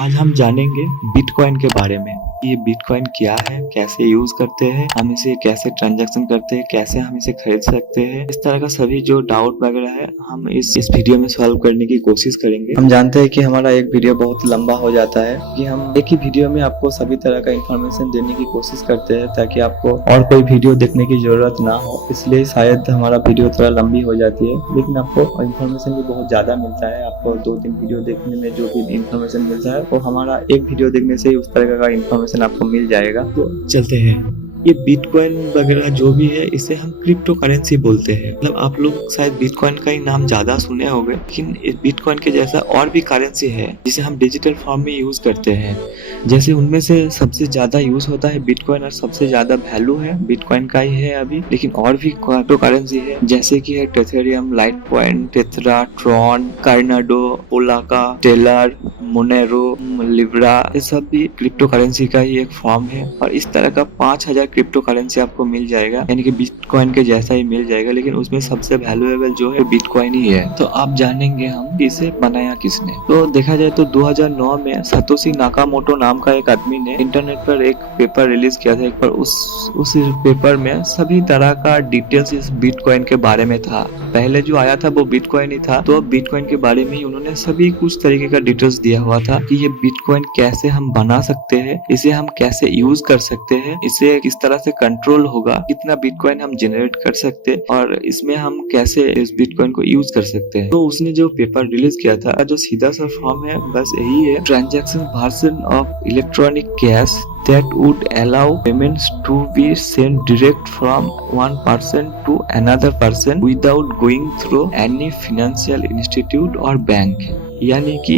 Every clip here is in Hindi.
आज हम जानेंगे बिटकॉइन के बारे में। ये बिटकॉइन क्या है, कैसे यूज करते हैं, हम इसे कैसे ट्रांजैक्शन करते हैं, कैसे हम इसे खरीद सकते हैं। इस तरह का सभी जो डाउट वगैरह है हम इस वीडियो में सॉल्व करने की कोशिश करेंगे। हम जानते हैं कि हमारा एक वीडियो बहुत लंबा हो जाता है कि हम एक ही वीडियो में आपको सभी तरह का इन्फॉर्मेशन देने की कोशिश करते हैं ताकि आपको और कोई वीडियो देखने की जरूरत ना हो। इसलिए शायद हमारा वीडियो थोड़ा लंबी हो जाती है, लेकिन आपको इन्फॉर्मेशन भी बहुत ज्यादा मिलता है। आपको 2-3 वीडियो देखने में जो भी इन्फॉर्मेशन मिलता है वो हमारा एक वीडियो देखने से ही उस तरह का इन्फॉर्मेशन आपको मिल जाएगा। तो चलते हैं। ये बिटकॉइन वगैरह जो भी है इसे हम क्रिप्टो करेंसी बोलते हैं। मतलब आप लोग शायद बिटकॉइन का ही नाम ज्यादा सुने होंगे, लेकिन बिटकॉइन के जैसा और भी करेंसी है जिसे हम डिजिटल फॉर्म में यूज करते हैं। जैसे उनमें से सबसे ज्यादा यूज होता है बिटकॉइन और सबसे ज्यादा वैल्यू है बिटकॉइन का ही है अभी। लेकिन और भी क्रिप्टो करेंसी है जैसे कि है Ethereum, Litecoin, Tether, Tron, Cardano, पोलाका, टेलर, मोनेरो, लिब्रा, ये सब भी क्रिप्टो करेंसी का ही एक फॉर्म है। और इस तरह का 5000 क्रिप्टो करेंसी आपको मिल जाएगा, यानी कि बिटकॉइन के जैसा ही मिल जाएगा, लेकिन उसमें सबसे वैल्यूएबल जो है बिटकॉइन ही है। तो आप जानेंगे हम इसे बनाया किसने। तो देखा जाए तो 2009 में सतोशी नाकामोटो नाम का एक आदमी ने इंटरनेट पर एक पेपर रिलीज किया था। एक बार उस पेपर में सभी तरह का डिटेल्स इस बिटकॉइन के बारे में था। पहले जो आया था वो बिटकॉइन ही था, तो बिटकॉइन के बारे में ही उन्होंने सभी कुछ तरीके का डिटेल्स दिया हुआ था कि ये बिटकॉइन कैसे हम बना सकते हैं, इसे हम कैसे यूज कर सकते हैं, इसे किस तरह से कंट्रोल होगा, कितना बिटकॉइन हम जनरेट कर सकते हैं और इसमें हम कैसे इस बिटकॉइन को यूज कर सकते हैं। तो उसने जो पेपर रिलीज किया था, जो सीधा सा फॉर्म है बस यही है: transaction version of electronic cash that would allow payments to be sent direct from one person to another person without going through any financial institute or bank। यानी कि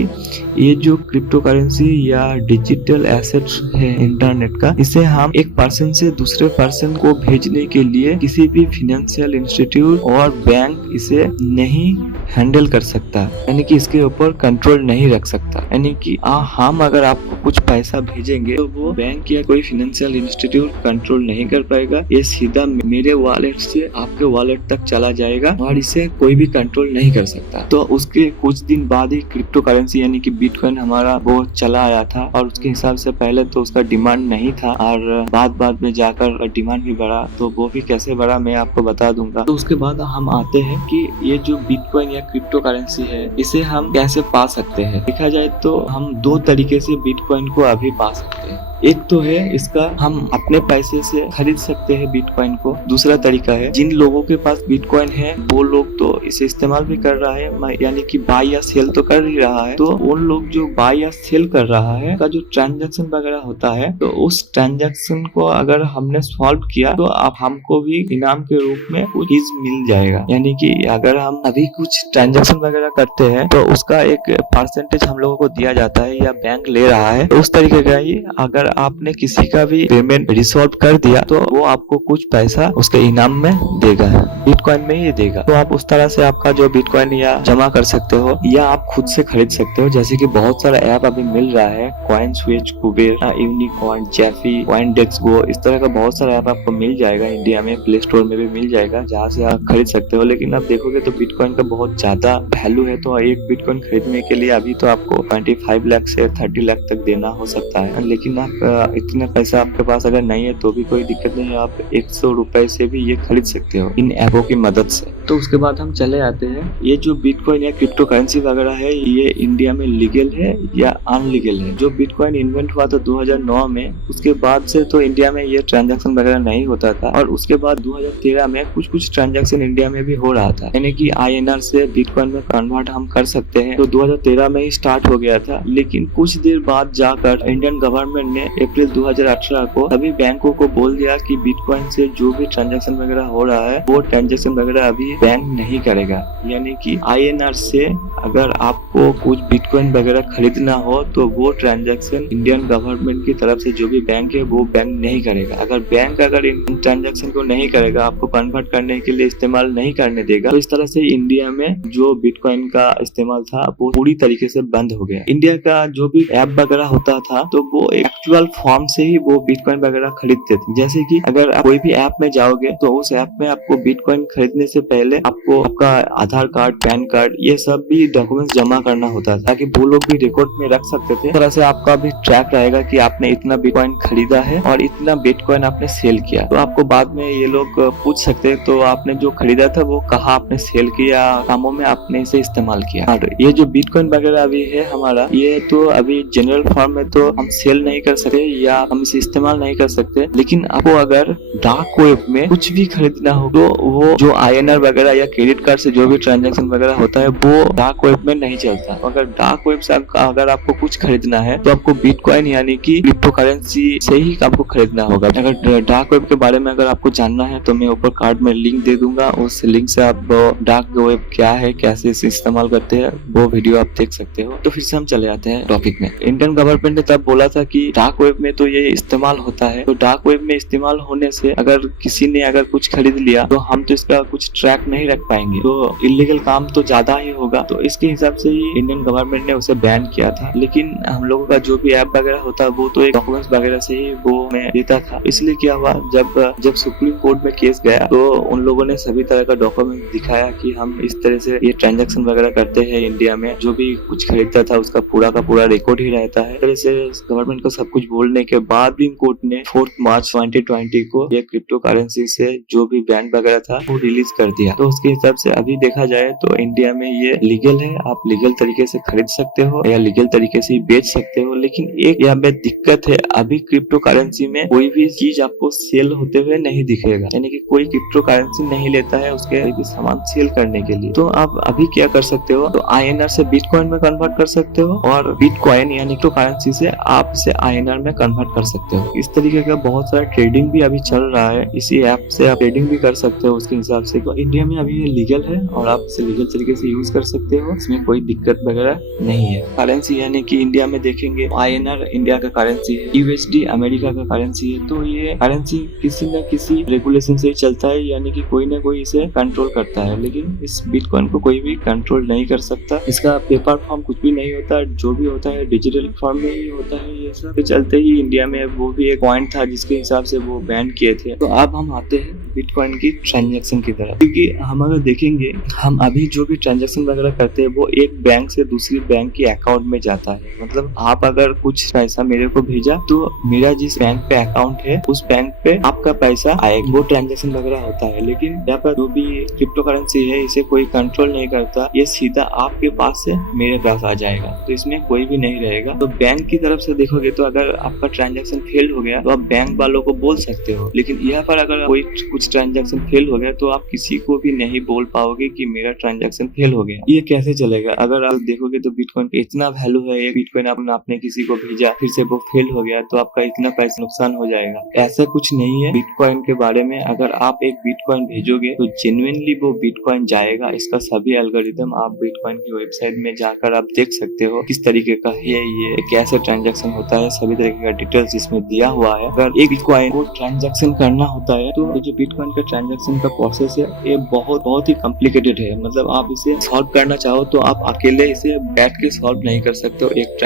ये जो क्रिप्टो करेंसी या डिजिटल एसेट्स है इंटरनेट का, इसे हम एक पर्सन से दूसरे पर्सन को भेजने के लिए किसी भी फाइनेंशियल इंस्टीट्यूट और बैंक इसे नहीं हैंडल कर सकता, यानी कि इसके ऊपर कंट्रोल नहीं रख सकता। यानी कि हम अगर आपको कुछ पैसा भेजेंगे तो वो बैंक या कोई फाइनेंशियल इंस्टीट्यूट कंट्रोल नहीं कर पाएगा। ये सीधा मेरे वॉलेट से आपके वॉलेट तक चला जाएगा और इसे कोई भी कंट्रोल नहीं कर सकता। तो उसके कुछ दिन बाद ही क्रिप्टो करेंसी यानी कि बिटकॉइन हमारा वो चला आया था। और उसके हिसाब से पहले तो उसका डिमांड नहीं था और बाद में जाकर डिमांड भी बढ़ा। तो वो भी कैसे बढ़ा मैं आपको बता दूंगा। तो उसके बाद हम आते हैं कि ये जो बिटकॉइन या क्रिप्टो करेंसी है इसे हम कैसे पा सकते हैं। देखा जाए तो हम 2 तरीके से बिटकॉइन को अभी पा सकते हैं। एक तो है इसका हम अपने पैसे से खरीद सकते हैं बिटकॉइन को। दूसरा तरीका है जिन लोगों के पास बिटकॉइन है वो लोग तो इसे इस्तेमाल भी कर रहा है, यानी कि बाय या सेल तो कर ही रहा है। तो उन लोग जो बाय या सेल कर रहा है का जो ट्रांजैक्शन वगैरह होता है, तो उस ट्रांजैक्शन को अगर हमने सॉल्व किया तो अब हमको भी इनाम के रूप में कुछ चीज मिल जाएगा। यानी कि अगर हम अभी कुछ ट्रांजैक्शन वगैरह करते हैं तो उसका एक परसेंटेज हम लोगों को दिया जाता है या बैंक ले रहा है। तो उस तरीके का ही अगर आपने किसी का भी पेमेंट रिसॉल्व कर दिया तो वो आपको कुछ पैसा उसके इनाम में देगा, बिटकॉइन में ही देगा। तो आप उस तरह से आपका जो बिटकॉइन या जमा कर सकते हो या आप खुद से खरीद सकते हो। जैसे कि बहुत सारा ऐप अभी मिल रहा है, कॉइन स्विच, कुबेर, यूनिकॉइन, जैफी, कॉइनडेस्क, इस तरह का बहुत सारा ऐप आपको मिल जाएगा। इंडिया में प्ले स्टोर में भी मिल जाएगा जहाँ से आप खरीद सकते हो। लेकिन आप देखोगे तो बिटकॉइन का बहुत ज्यादा वैल्यू है। तो एक बिटकॉइन खरीदने के लिए अभी तो आपको 25 लाख से 30 लाख तक देना हो सकता है। लेकिन आप इतना पैसा आपके पास अगर नहीं है तो भी कोई दिक्कत नहीं है, आप 100 रुपए से भी ये खरीद सकते हो इन ऐपों की मदद से। तो उसके बाद हम चले आते हैं, ये जो बिटकॉइन या क्रिप्टो करेंसी वगैरह है ये इंडिया में लीगल है या अनलीगल है। जो बिटकॉइन इन्वेंट हुआ था 2009 में, उसके बाद से तो इंडिया में ये ट्रांजैक्शन वगैरह नहीं होता था। और उसके बाद 2013 में कुछ ट्रांजैक्शन इंडिया में भी हो रहा था, यानी कि INR से बिटकॉइन में कन्वर्ट हम कर सकते हैं। तो 2013 में ही स्टार्ट हो गया था। लेकिन कुछ देर बाद जाकर इंडियन गवर्नमेंट ने अप्रैल 2018 को सभी बैंकों को बोल दिया कि बिटकॉइन से जो भी ट्रांजैक्शन वगैरह हो रहा है वो ट्रांजैक्शन वगैरह अभी बैंक नहीं करेगा। यानी कि INR से अगर आपको कुछ बिटकॉइन वगैरह खरीदना हो तो वो ट्रांजैक्शन इंडियन गवर्नमेंट की तरफ से जो भी बैंक है वो बैंक नहीं करेगा। अगर बैंक इन ट्रांजैक्शन को नहीं करेगा, आपको कन्वर्ट करने के लिए इस्तेमाल नहीं करने देगा, तो इस तरह से इंडिया में में जो बिटकॉइन का इस्तेमाल था वो पूरी तरीके से बंद हो गया। इंडिया का जो भी ऐप वगैरह होता था तो वो एक्चुअल फॉर्म से ही वो बिटकॉइन वगैरह खरीदते थे। जैसे कि अगर आप कोई भी ऐप में जाओगे तो उस ऐप में आपको बिटकॉइन खरीदने से पहले आपको आपका आधार कार्ड, पैन कार्ड, ये सब भी डॉक्यूमेंट्स जमा करना होता था ताकि वो लोग भी रिकॉर्ड में रख सकते थे। इस तरह से आपका भी ट्रैक रहेगा कि आपने इतना बिटकॉइन खरीदा है और इतना बिटकॉइन आपने सेल किया। तो आपको बाद में ये लोग पूछ सकते हैं तो आपने जो खरीदा था वो कहाँ आपने सेल किया, कामों में आपने इसे इस्तेमाल किया। और ये जो बिटकॉइन वगैरह अभी है हमारा, ये तो अभी जनरल फॉर्म में तो हम सेल नहीं कर सकते या हम इसे इस्तेमाल नहीं कर सकते, लेकिन आपको अगर डार्क वेब में कुछ भी खरीदना हो तो वो जो INR वगैरह या क्रेडिट कार्ड से जो भी ट्रांजैक्शन वगैरह होता है वो डार्क वेब में नहीं चलता। अगर डार्क वेब से अगर आपको कुछ खरीदना है तो आपको बिटकॉइन यानी कि क्रिप्टो करेंसी से ही आपको खरीदना होगा। अगर डार्क वेब के बारे में अगर आपको जानना है तो मैं ऊपर कार्ड में लिंक दे दूंगा, उस लिंक से आप डार्क वेब क्या है, कैसे इसे इस्तेमाल करते हैं, वो वीडियो आप देख सकते हो। तो फिर से हम चले जाते हैं टॉपिक में। इंडियन गवर्नमेंट ने तब बोला था कि डार्क वेब में तो ये इस्तेमाल होता है, तो डार्क वेब में इस्तेमाल होने से अगर किसी ने अगर कुछ खरीद लिया तो हम तो इसका कुछ ट्रैक नहीं रख पाएंगे, तो इलीगल काम तो ज्यादा ही होगा। तो इसके हिसाब से ही इंडियन गवर्नमेंट ने उसे बैन किया था। लेकिन हम लोगों का जो भी ऐप वगैरह होता है वो तो एक डॉक्यूमेंट्स वगैरह से ही वो मैं देता था। इसलिए क्या हुआ, जब सुप्रीम कोर्ट में केस गया तो उन लोगों ने सभी तरह का डॉक्यूमेंट दिखाया कि हम इस तरह से ये ट्रांजैक्शन वगैरह करते हैं इंडिया में, जो भी कुछ खरीदता था उसका पूरा का पूरा रिकॉर्ड ही रहता है। तरह से गवर्नमेंट को सब कुछ बोलने के बाद सुप्रीम कोर्ट ने 4 मार्च 2020 को ये क्रिप्टो करेंसी से जो भी बैन वगैरह था वो रिलीज कर दिया। तो उसके हिसाब से अभी देखा जाए तो इंडिया में ये लीगल है, आप लीगल तरीके से खरीद सकते हो या लीगल तरीके से बेच सकते हो। लेकिन एक यहाँ पे दिक्कत है, अभी क्रिप्टो करेंसी में कोई भी चीज आपको सेल होते हुए नहीं दिखेगा, यानी कि कोई क्रिप्टो करेंसी नहीं लेता है उसके भी सामान सेल करने के लिए। तो आप अभी क्या कर सकते हो, तो INR से बिटकॉइन में कन्वर्ट कर सकते हो और बिटकॉइन यानी क्रिप्टो करेंसी से आप इसे INR में कन्वर्ट कर सकते हो। इस तरीके का बहुत सारा ट्रेडिंग भी अभी चल रहा है, इसी ऐप से आप ट्रेडिंग भी कर सकते हो उसके हिसाब से। तो इंडिया में अभी ये लीगल है और आप इसे लीगल तरीके से यूज कर सकते हो, इसमें कोई दिक्कत वगैरह नहीं है। करेंसी यानी कि इंडिया में देखेंगे INR इंडिया का करेंसी है, USD अमेरिका का करेंसी है। तो ये करेंसी किसी न किसी रेगुलेशन से ही चलता है, यानी कि कोई ना कोई इसे कंट्रोल करता है। लेकिन इस बिटकॉइन को कोई भी कंट्रोल नहीं कर सकता, इसका पेपर फॉर्म कुछ भी नहीं होता, जो भी होता है डिजिटल फॉर्म में ही होता है। ये सब तो चलते ही इंडिया में वो भी एक पॉइंट था जिसके हिसाब से वो बैन किए थे। तो अब हम आते हैं बिटकॉइन की ट्रांजैक्शन की तरफ, क्योंकि हम अगर देखेंगे हम अभी जो भी ट्रांजैक्शन वगैरह करते हैं वो एक बैंक से दूसरी बैंक के अकाउंट में जाता है। मतलब आप अगर कुछ पैसा मेरे को भेजा तो मेरा जिस बैंक पे अकाउंट है उस बैंक पे आपका पैसा आएगा, वो ट्रांजैक्शन वगैरह होता है। लेकिन यहाँ पर जो भी क्रिप्टो करेंसी है इसे कोई कंट्रोल नहीं करता, ये सीधा आपके पास से मेरे पास आ जाएगा, तो इसमें कोई भी नहीं रहेगा। तो बैंक की तरफ से देखोगे तो अगर आपका ट्रांजैक्शन फेल हो गया तो आप बैंक वालों को बोल सकते हो, लेकिन यहाँ पर अगर कोई कुछ ट्रांजैक्शन फेल हो गया तो आप किसी को भी नहीं बोल पाओगे कि मेरा ट्रांजैक्शन फेल हो गया। ये कैसे चलेगा? अगर आप देखोगे तो बिटकॉइन इतना वैल्यू है, एक बिटकॉइन आपने किसी को भेजा फिर से वो फेल हो गया तो आपका इतना पैसा नुकसान हो जाएगा। ऐसा कुछ नहीं है बिटकॉइन के बारे में। अगर आप एक बिटकॉइन भेजोगे तो जेन्युइनली वो बिटकॉइन जाएगा। इसका सभी एल्गोरिथम आप बिटकॉइन की वेबसाइट में जाकर आप देख सकते हो किस तरीके का है, ये कैसे ट्रांजैक्शन होता है, सभी तरीके का डिटेल्स इसमें दिया हुआ है। अगर एक बिटकॉइन को ट्रांजैक्शन करना होता है तो जो बिटकॉइन का ट्रांजैक्शन का प्रोसेस है ये बहुत ही कॉम्प्लिकेटेड है। मतलब आप इसे सॉल्व करना चाहो तो आप अकेले इसे बैठ के सॉल्व नहीं कर सकते हो। एक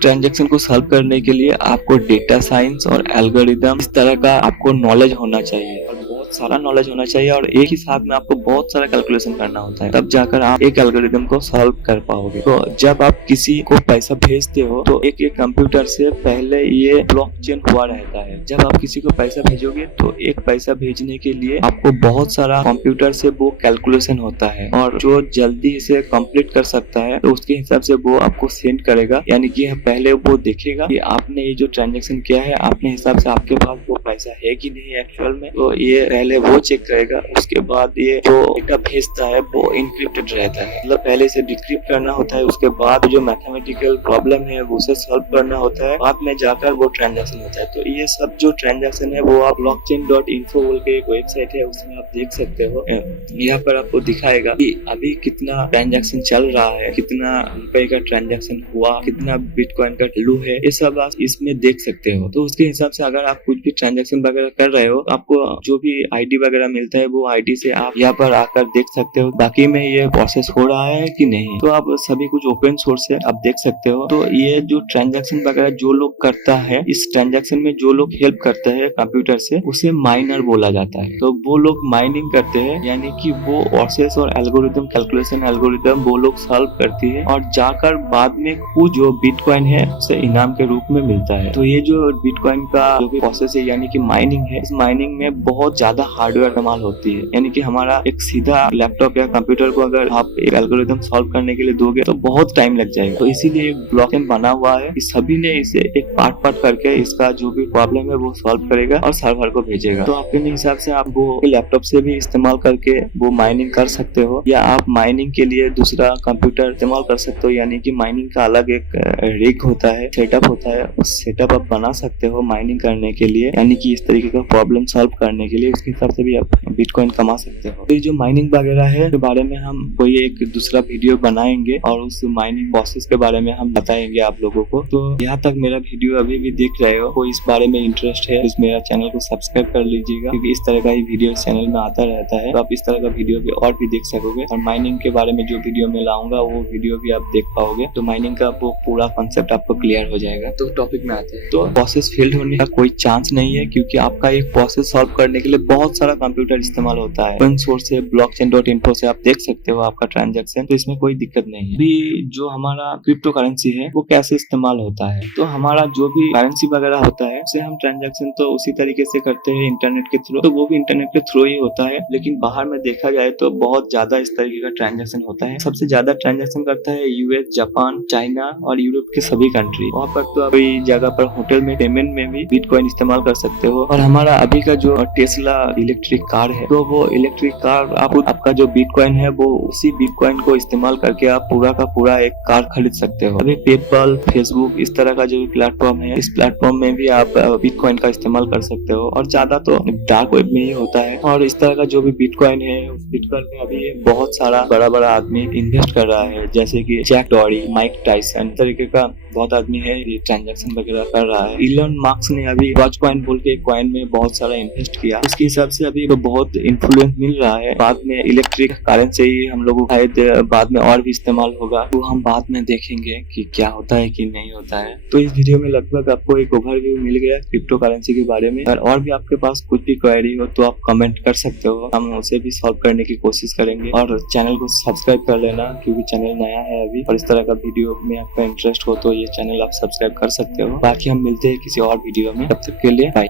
ट्रांजैक्शन को सॉल्व करने के लिए आपको डेटा साइंस और एल्गोरिथम इस तरह का आपको नॉलेज होना चाहिए और बहुत सारा नॉलेज होना चाहिए, और एक ही साथ में आपको बहुत सारा कैलकुलेशन करना होता है, तब जाकर आप एक एल्गोरिथम को सॉल्व कर पाओगे। तो जब आप किसी को पैसा भेजते हो तो एक कंप्यूटर से पहले ये ब्लॉकचेन हुआ रहता है। जब आप किसी को पैसा भेजोगे तो एक पैसा भेजने के लिए आपको बहुत सारा कंप्यूटर से वो कैलकुलेशन होता है, और जो जल्दी इसे कंप्लीट कर सकता है तो उसके हिसाब से वो आपको सेंड करेगा। यानी कि पहले वो देखेगा कि आपने ये जो ट्रांजैक्शन किया है अपने हिसाब से आपके पास वो पैसा है कि नहीं एक्चुअल में, तो ये पहले वो चेक करेगा। उसके बाद ये जो डेटा भेजता है वो इनक्रिप्टेड रहता है, मतलब पहले से डिक्रिप्ट करना होता है, उसके बाद जो मैथमेटिकल प्रॉब्लम है वो उसे सॉल्व करना होता है, बाद में जाकर वो ट्रांजैक्शन होता है। तो ये सब जो ट्रांजैक्शन है वो आप blockchain.info बोल के एक वेबसाइट है उसमें आप देख सकते हो। यहाँ पर आपको दिखाएगा कि अभी कितना ट्रांजैक्शन चल रहा है, कितना रुपए का ट्रांजैक्शन हुआ, कितना बिटकॉइन का वैल्यू है, ये सब आप इसमें देख सकते हो। तो उसके हिसाब से अगर आप कुछ भी ट्रांजैक्शन वगैरह कर रहे हो आपको जो भी आईडी वगैरह मिलता है, वो आईडी से आप यहाँ पर आकर देख सकते हो बाकी में ये प्रोसेस हो रहा है कि नहीं। तो आप सभी कुछ ओपन सोर्स है, आप देख सकते हो। तो ये जो ट्रांजैक्शन वगैरह जो लोग करता है, इस ट्रांजैक्शन में जो लोग हेल्प करता है कंप्यूटर से, उसे माइनर बोला जाता है। तो वो लोग माइनिंग करते हैं, यानी कि वो प्रोसेस और एल्गोरिदम, कैलकुलेशन एल्गोरिदम वो लोग सॉल्व करती है और जाकर बाद में कुछ जो बिटकॉइन है उसे इनाम के रूप में मिलता है। तो ये जो बिटकॉइन का जो भी प्रोसेस है यानी कि माइनिंग है, इस माइनिंग में बहुत ज्यादा हार्डवेयर इस्तेमाल होती है। यानी कि हमारा एक सीधा लैपटॉप या कंप्यूटर को अगर आप एक एल्गोरिदम सॉल्व करने के लिए दोगे तो बहुत टाइम लग जाएगा। तो इसीलिए एक ब्लॉकचेन बना हुआ है कि सभी ने इसे एक पार्ट पार्ट करके इसका जो भी प्रॉब्लम है वो सॉल्व करेगा और सर्वर को भेजेगा। तो अपने हिसाब से आप वो लैपटॉप से भी इस्तेमाल करके वो माइनिंग कर सकते हो, या आप माइनिंग के लिए दूसरा कंप्यूटर इस्तेमाल कर सकते हो। यानी कि माइनिंग का अलग एक रिग होता है, सेटअप होता है, उस सेटअप आप बना सकते हो माइनिंग करने के लिए, यानी कि इस तरीके का प्रॉब्लम सॉल्व करने के लिए। उसके हिसाब से भी आप बिटकॉइन कमा सकते हो। तो ये जो माइनिंग वगैरह है के बारे में हम कोई एक दूसरा वीडियो बनाएंगे और उस माइनिंग प्रोसेस के बारे में हम बताएंगे आप लोगों को। तो यहाँ तक मेरा वीडियो अभी भी देख रहे हो, कोई इस बारे में इंटरेस्ट है, इस मेरा चैनल को सब्सक्राइब कर लीजिएगा, क्योंकि इस तरह का ही वीडियो इस चैनल में आता रहता है। तो आप इस तरह का वीडियो भी और भी देख सकोगे, और माइनिंग के बारे में जो वीडियो मैं लाऊंगा वो वीडियो भी आप देख पाओगे। तो माइनिंग का वो पूरा कॉन्सेप्ट आपको क्लियर हो जाएगा। तो टॉपिक में आते हैं। तो प्रोसेस फेल्ड होने का कोई चांस नहीं है, क्योंकि आपका एक प्रोसेस सॉल्व करने के लिए बहुत सारा कंप्यूटर इस्तेमाल होता है। ओपन सोर्स से, blockchain.info से आप देख सकते हो आपका ट्रांजैक्शन, तो इसमें कोई दिक्कत नहीं है। अभी जो हमारा क्रिप्टो करेंसी है वो कैसे इस्तेमाल होता है, तो हमारा जो भी करेंसी वगैरह होता है उसे हम ट्रांजैक्शन तो उसी तरीके से करते हैं इंटरनेट के थ्रू, तो वो भी इंटरनेट के थ्रू ही होता है। लेकिन बाहर में देखा जाए तो बहुत ज्यादा इस तरीके का ट्रांजैक्शन होता है। सबसे ज्यादा ट्रांजैक्शन करता है यूएस, जापान, चाइना और यूरोप के सभी कंट्री। वहाँ पर तो कोई जगह पर होटल में पेमेंट में भी बिटकॉइन इस्तेमाल कर सकते हो। और हमारा अभी का जो टेस्ला इलेक्ट्रिक कार है, तो वो इलेक्ट्रिक कार आपका जो बिटकॉइन है वो उसी बिटकॉइन को इस्तेमाल करके आप पूरा का पूरा एक कार खरीद सकते हो। अभी पेपल, फेसबुक, इस तरह का जो प्लेटफॉर्म है, इस प्लेटफॉर्म में भी आप बिटकॉइन का इस्तेमाल कर सकते हो। और ज्यादा तो डार्क वेब में ही होता है। और इस तरह का जो भी बिटकॉइन है, उस बिटकॉइन में अभी बहुत सारा बड़ा बड़ा आदमी इन्वेस्ट कर रहा है, जैसे कि जैक डॉरी, माइक टाइसन, तरीके का बहुत आदमी है ये ट्रांजैक्शन वगैरह कर रहा है। इलन मार्क्स ने अभी डॉज कॉइन बोल के एक कॉइन में बहुत सारा इन्वेस्ट किया। इसके हिसाब से अभी तो बहुत इन्फ्लुएंस मिल रहा है। बाद में इलेक्ट्रिक करंट से ही हम लोगों को शायद बाद में और भी इस्तेमाल होगा, तो हम बाद में देखेंगे कि क्या होता है कि नहीं होता है। तो इस वीडियो में लगभग आपको एक ओवरव्यू मिल गया क्रिप्टो करेंसी के बारे में। अगर और भी आपके पास कुछ भी क्वेरी हो तो आप कमेंट कर सकते हो, हम उसे भी सॉल्व करने की कोशिश करेंगे। और चैनल को सब्सक्राइब कर लेना, क्योंकि चैनल नया है अभी, और इस तरह का वीडियो में आपका इंटरेस्ट हो तो ये चैनल आप सब्सक्राइब कर सकते हो। बाकी हम मिलते हैं किसी और वीडियो में, तब तक के लिए बाय।